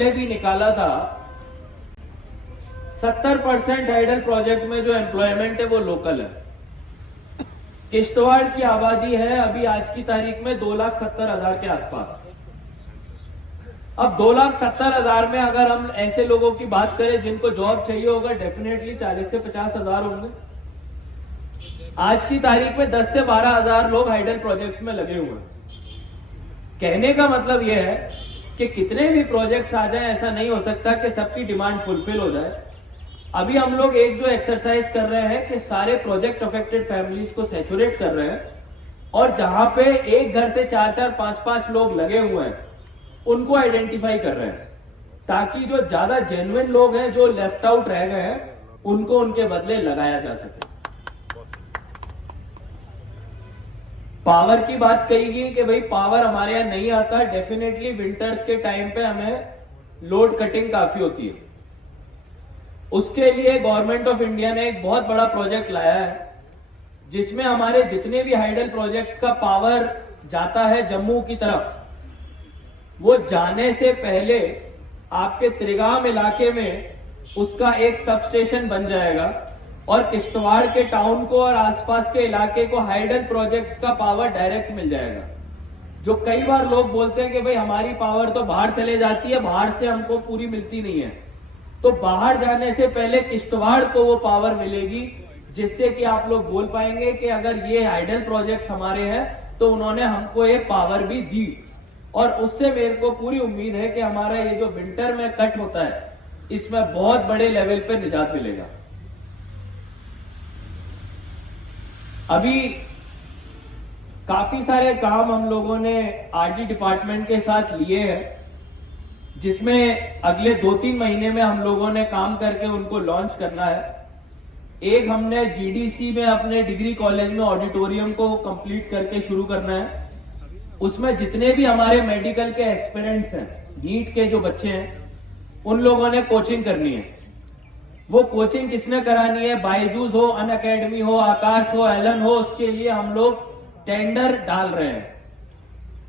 पहले भी निकाला था, 70% हाइडल प्रोजेक्ट में जो एम्प्लॉयमेंट है वो लोकल है। किश्तवाड़ की आबादी है अभी आज की तारीख में 2,70,000 के आसपास। अब 2,70,000 में अगर हम ऐसे लोगों की बात करें जिनको जॉब चाहिए होगा, डेफिनेटली 40 से 50,000 होंगे। आज की तारीख में 10 से 12,000 लोग हाइडल प्रोजेक्ट्स में लगे हुए हैं। कहने का मतलब यह है कि कितने भी प्रोजेक्ट्स आ जाएं, ऐसा नहीं हो सकता कि सबकी डिमांड फुलफिल हो जाए। अभी हम लोग एक जो एक्सरसाइज कर रहे हैं कि सारे प्रोजेक्ट अफेक्टेड फैमिलीज को सैचुरेट कर रहे हैं, और जहां पे एक घर से 4-4, 5-5 लोग लगे हुए हैं उनको आइडेंटिफाई कर रहे हैं, ताकि जो ज्यादा जेन्युइन लोग हैं जो लेफ्ट आउट रह गए हैं उनको उनके बदले लगाया जा सके। पावर की बात कही गई कि भाई पावर हमारे यहाँ नहीं आता। डेफिनेटली विंटर्स के टाइम पे हमें लोड कटिंग काफी होती है। उसके लिए गवर्नमेंट ऑफ इंडिया ने एक बहुत बड़ा प्रोजेक्ट लाया है, जिसमें हमारे जितने भी हाइडल प्रोजेक्ट्स का पावर जाता है जम्मू की तरफ, वो जाने से पहले आपके त्रिगाम इलाके में उसका एक सब स्टेशन बन जाएगा, और किश्तवाड़ के टाउन को और आसपास के इलाके को हाइडल प्रोजेक्ट्स का पावर डायरेक्ट मिल जाएगा। जो कई बार लोग बोलते हैं कि भाई हमारी पावर तो बाहर चले जाती है, बाहर से हमको पूरी मिलती नहीं है, तो बाहर जाने से पहले किश्तवाड़ को वो पावर मिलेगी, जिससे कि आप लोग बोल पाएंगे कि अगर ये हाइडल प्रोजेक्ट्स हमारे हैं तो उन्होंने हमको ये पावर भी दी। और उससे मेरे को पूरी उम्मीद है कि हमारा ये जो विंटर में कट होता है इसमें बहुत बड़े लेवल पे निजात मिलेगा। अभी काफी सारे काम हम लोगों ने आरडी डिपार्टमेंट के साथ लिए हैं, जिसमें अगले 2-3 महीने में हम लोगों ने काम करके उनको लॉन्च करना है। एक हमने जीडीसी में अपने डिग्री कॉलेज में ऑडिटोरियम को कंप्लीट करके शुरू करना है। उसमें जितने भी हमारे मेडिकल के एस्पिरेंट्स हैं, नीट के जो बच्चे हैं, उन लोगों ने कोचिंग करनी है। वो कोचिंग किसने करानी है? बायजूस हो, अन अकेडमी हो, आकाश हो, एलन हो, उसके लिए हम लोग टेंडर डाल रहे हैं।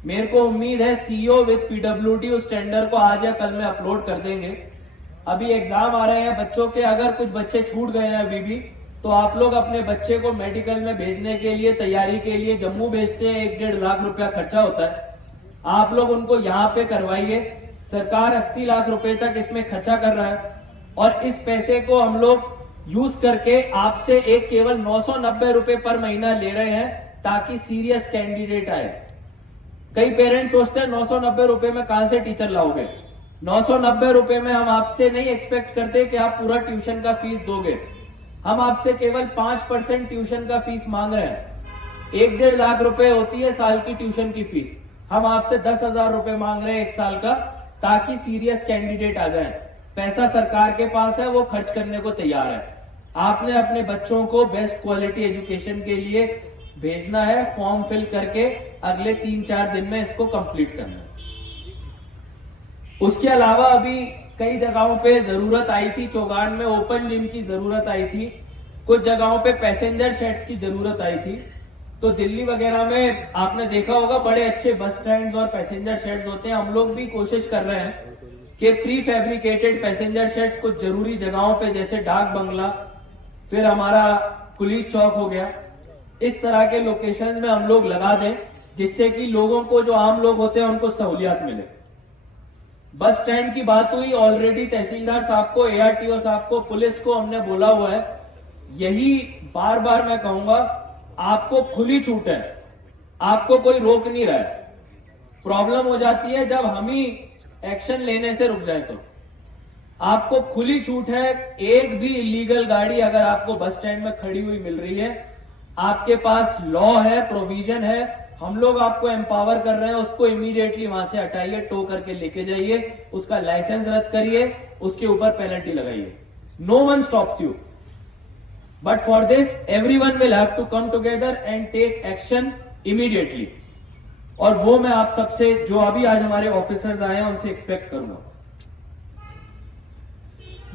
मेरे को उम्मीद है सीईओ विद पीडब्ल्यूडी उस टेंडर को आज या कल में अपलोड कर देंगे। अभी एग्जाम आ रहे हैं बच्चों के, अगर कुछ बच्चे छूट गए हैं अभी भी, तो आप लोग अपने बच्चे को मेडिकल में भेजने के लिए, तैयारी के लिए जम्मू भेजते हैं, 1-1.5 लाख रुपया खर्चा होता है। आप लोग उनको यहाँ पे करवाइए। सरकार 80 लाख रुपए तक इसमें खर्चा कर रहा है, और इस पैसे को हम लोग यूज करके आपसे एक केवल 990 रुपए पर महीना ले रहे हैं, ताकि सीरियस कैंडिडेट आए। कई पेरेंट्स सोचते हैं 990 रुपए में कहां से टीचर लाओगे। 990 रुपए में हम आपसे नहीं एक्सपेक्ट करते कि आप पूरा ट्यूशन का फीस दोगे। हम आपसे केवल 5% ट्यूशन का फीस मांग रहे हैं। 1-1.5 लाख रुपए होती है साल की ट्यूशन की फीस, हम आपसे 10,000 रुपए मांग रहे हैं 1 साल का, ताकि सीरियस कैंडिडेट आ जाए। पैसा सरकार के पास है, वो खर्च करने को तैयार है। आपने अपने बच्चों को बेस्ट क्वालिटी एजुकेशन के लिए भेजना है। फॉर्म फिल करके अगले 3-4 दिन में इसको कंप्लीट करना है। उसके अलावा अभी कई जगहों पे जरूरत आई थी, चौगान में ओपन जिम की जरूरत आई थी, कुछ जगहों पे पैसेंजर शेड्स की जरूरत आई थी। तो दिल्ली वगैरह में आपने देखा होगा बड़े अच्छे बस स्टैंड्स और पैसेंजर शेड्स होते हैं। हम लोग भी कोशिश कर रहे हैं कि प्री फैब्रिकेटेड पैसेंजर शेड्स कुछ जरूरी जगहों पे, जैसे डाक बंगला, फिर हमारा कुलीग चौक हो गया, इस तरह के लोकेशंस में हम लोग लगा दें, जिससे कि लोगों को, जो आम लोग होते हैं, उनको सहूलियत मिले। बस स्टैंड की बात हुई, ऑलरेडी तहसीलदार साहब को, एआरटीओ साहब को, पुलिस को हमने बोला हुआ है। यही बार बार मैं कहूंगा, आपको खुली छूट है, आपको कोई रोक नहीं रहा है। प्रॉब्लम हो जाती है जब हम ही एक्शन लेने से रुक जाए। तो आपको खुली छूट है। एक भी इलीगल गाड़ी अगर आपको बस स्टैंड में खड़ी हुई मिल रही है, आपके पास लॉ है, प्रोविजन है, हम लोग आपको एम्पावर कर रहे हैं, उसको इमीडिएटली वहां से हटाइए, टो करके लेके जाइए, उसका लाइसेंस रद्द करिए, उसके ऊपर पेनल्टी लगाइए। No one stops you, but for this everyone will have to come together and take action immediately. और वो मैं आप सबसे, जो अभी आज हमारे ऑफिसर्स आए हैं, उनसे एक्सपेक्ट करूंगा।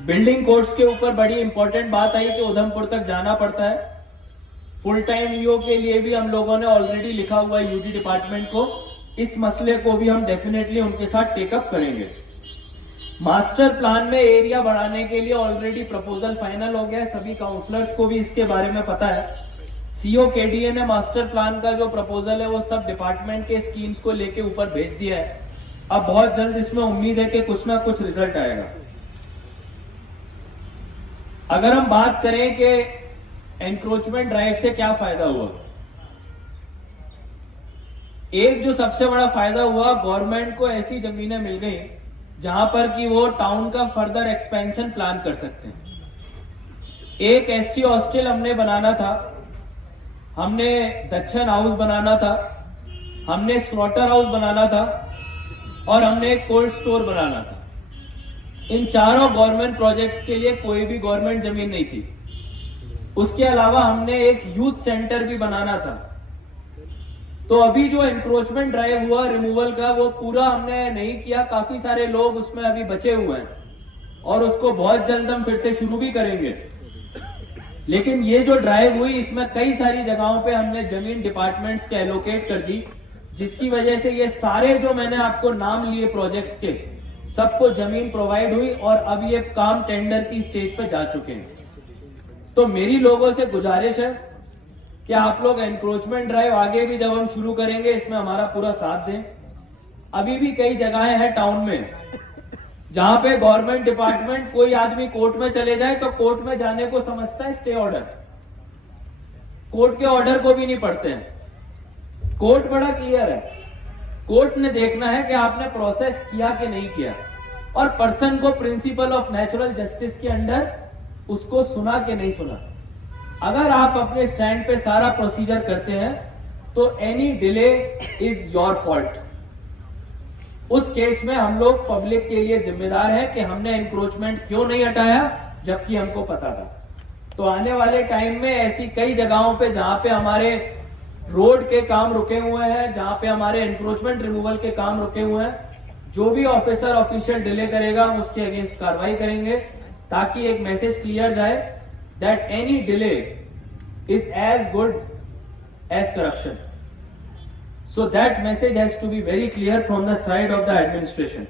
बिल्डिंग कोड्स के ऊपर बड़ी इंपॉर्टेंट बात आई कि उधमपुर तक जाना पड़ता है। फुल टाइम ईओ के लिए भी हम लोगों ने ऑलरेडी लिखा हुआ है यूडी डिपार्टमेंट को। इस मसले को भी हम डेफिनेटली उनके साथ टेकअप करेंगे। मास्टर प्लान में एरिया बढ़ाने के लिए ऑलरेडी प्रपोजल फाइनल हो गया है, सभी काउंसलर्स को भी इसके बारे में पता है। सीओ केडीए ने मास्टर प्लान का जो प्रपोजल है वो सब डिपार्टमेंट के स्कीम्स को लेके ऊपर भेज दिया है। अब बहुत जल्द इसमें उम्मीद है कि कुछ ना कुछ रिजल्ट आएगा। अगर हम बात करें कि एनक्रोचमेंट ड्राइव से क्या फायदा हुआ, एक जो सबसे बड़ा फायदा हुआ, गवर्नमेंट को ऐसी जमीनें मिल गई जहां पर कि वो टाउन का फर्दर एक्सपेंशन प्लान कर सकते हैं। एक एसटी हॉस्टल हमने बनाना था, हमने दक्षिण हाउस बनाना था, हमने स्लॉटर हाउस बनाना था और हमने एक कोल्ड स्टोर बनाना था। इन चारों गवर्नमेंट प्रोजेक्ट्स के लिए कोई भी गवर्नमेंट जमीन नहीं थी। उसके अलावा हमने एक यूथ सेंटर भी बनाना था। तो अभी जो एनक्रोचमेंट ड्राइव हुआ रिमूवल का, वो पूरा हमने नहीं किया, काफी सारे लोग उसमें अभी बचे हुए हैं और उसको बहुत जल्द हम फिर से शुरू भी करेंगे। लेकिन ये जो ड्राइव हुई, इसमें कई सारी जगहों पे हमने जमीन डिपार्टमेंट्स के एलोकेट कर दी, जिसकी वजह से ये सारे जो मैंने आपको नाम लिए प्रोजेक्ट्स के, सबको जमीन प्रोवाइड हुई और अब ये काम टेंडर की स्टेज पे जा चुके हैं। तो मेरी लोगों से गुजारिश है कि आप लोग एनक्रोचमेंट ड्राइव आगे भी जब हम शुरू करेंगे इसमें हमारा पूरा साथ दें। अभी भी कई जगहें हैं टाउन में जहां पे गवर्नमेंट डिपार्टमेंट, कोई आदमी कोर्ट में चले जाए तो कोर्ट में जाने को समझता है स्टे ऑर्डर, कोर्ट के ऑर्डर को भी नहीं पढ़ते हैं। कोर्ट बड़ा क्लियर है, कोर्ट ने देखना है कि आपने प्रोसेस किया कि नहीं किया, और पर्सन को प्रिंसिपल ऑफ नेचुरल जस्टिस के अंडर उसको सुना कि नहीं सुना। अगर आप अपने स्टैंड पे सारा प्रोसीजर करते हैं तो any delay is your fault. उस केस में हम लोग पब्लिक के लिए जिम्मेदार हैं कि हमने एनक्रोचमेंट क्यों नहीं हटाया जबकि हमको पता था। तो आने वाले टाइम में ऐसी कई जगहों पे जहां पे हमारे रोड के काम रुके हुए हैं, जहां पे हमारे एनक्रोचमेंट रिमूवल के काम रुके हुए हैं, जो भी ऑफिसर ऑफिशियल डिले करेगा हम उसके अगेंस्ट कार्रवाई करेंगे, ताकि एक मैसेज क्लियर जाए that any delay is as good as corruption. So that message has to be very clear from the side of the administration.